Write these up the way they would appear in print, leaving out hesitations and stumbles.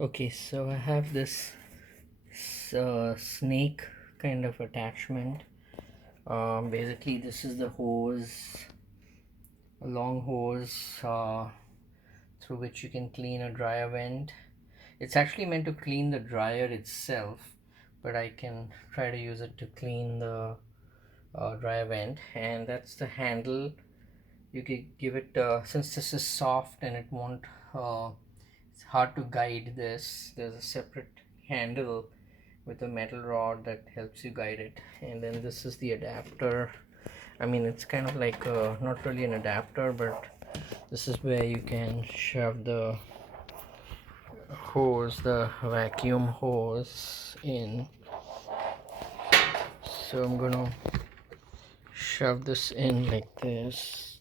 Okay, so I have this snake kind of attachment. Basically, this is the hose, a long hose through which you can clean a dryer vent. It's actually meant to clean the dryer itself, but I can try to use it to clean the dryer vent. And that's the handle. You can give it, since this is soft and it won't, it's hard to guide this. There's a separate handle with a metal rod that helps you guide it. And then this is the adapter. I mean, it's kind of like not really an adapter, but this is where you can shove the hose, the vacuum hose in. So I'm gonna shove this in like this.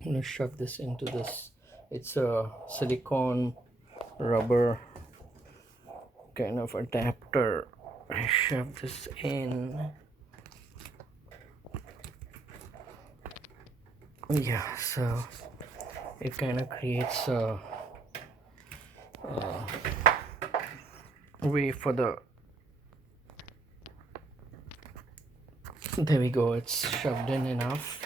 I'm gonna shove this into this. It's a silicone rubber kind of adapter. I shove this in. Yeah, so it kind of creates a way for the, there we go, it's shoved in enough.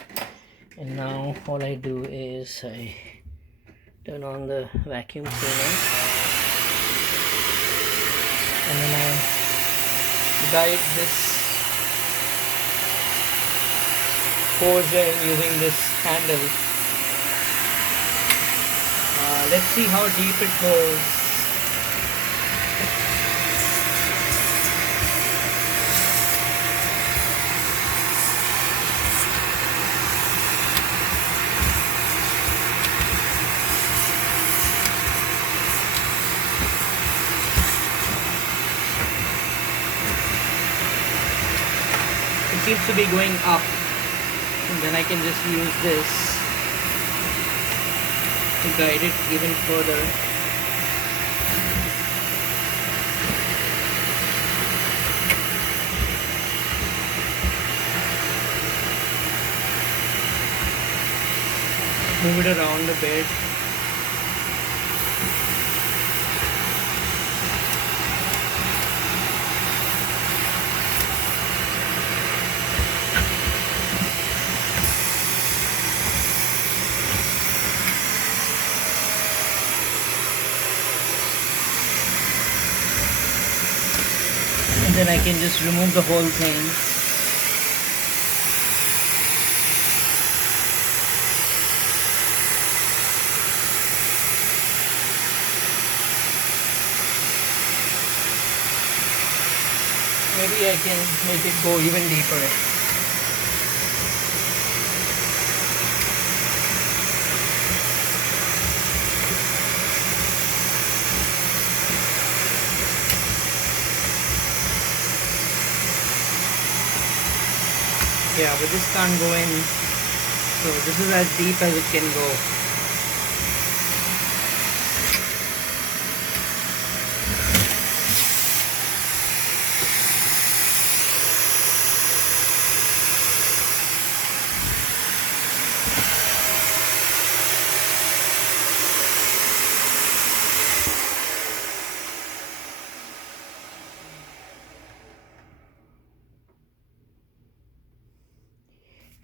And now all I do is I turn on the vacuum cleaner, and then I guide this hose in using this handle. Let's see how deep it goes. It seems to be going up, and then I can just use this to guide it even further. Move it around a bit. And then I can just remove the whole thing. Maybe I can make it go even deeper. Yeah, but this can't go in, so this is as deep as it can go.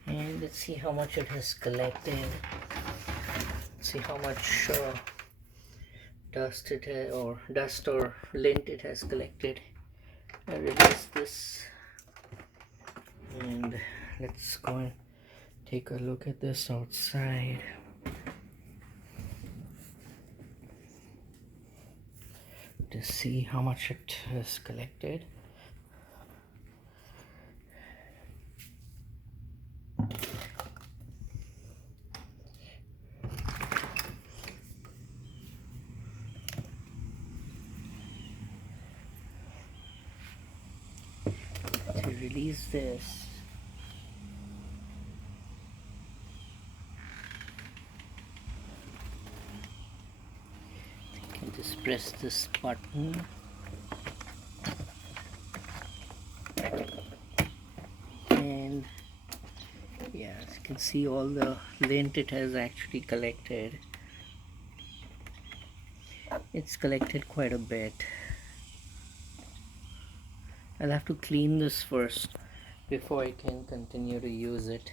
And let's see how much it has collected. Let's see how much dust it has, or dust or lint it has collected. I release this, and let's go and take a look at this outside. To see how much it has collected. To release this, I can just press this button. And yeah, as you can see, all the lint it has actually collected. It's collected quite a bit. I'll have to clean this first before I can continue to use it.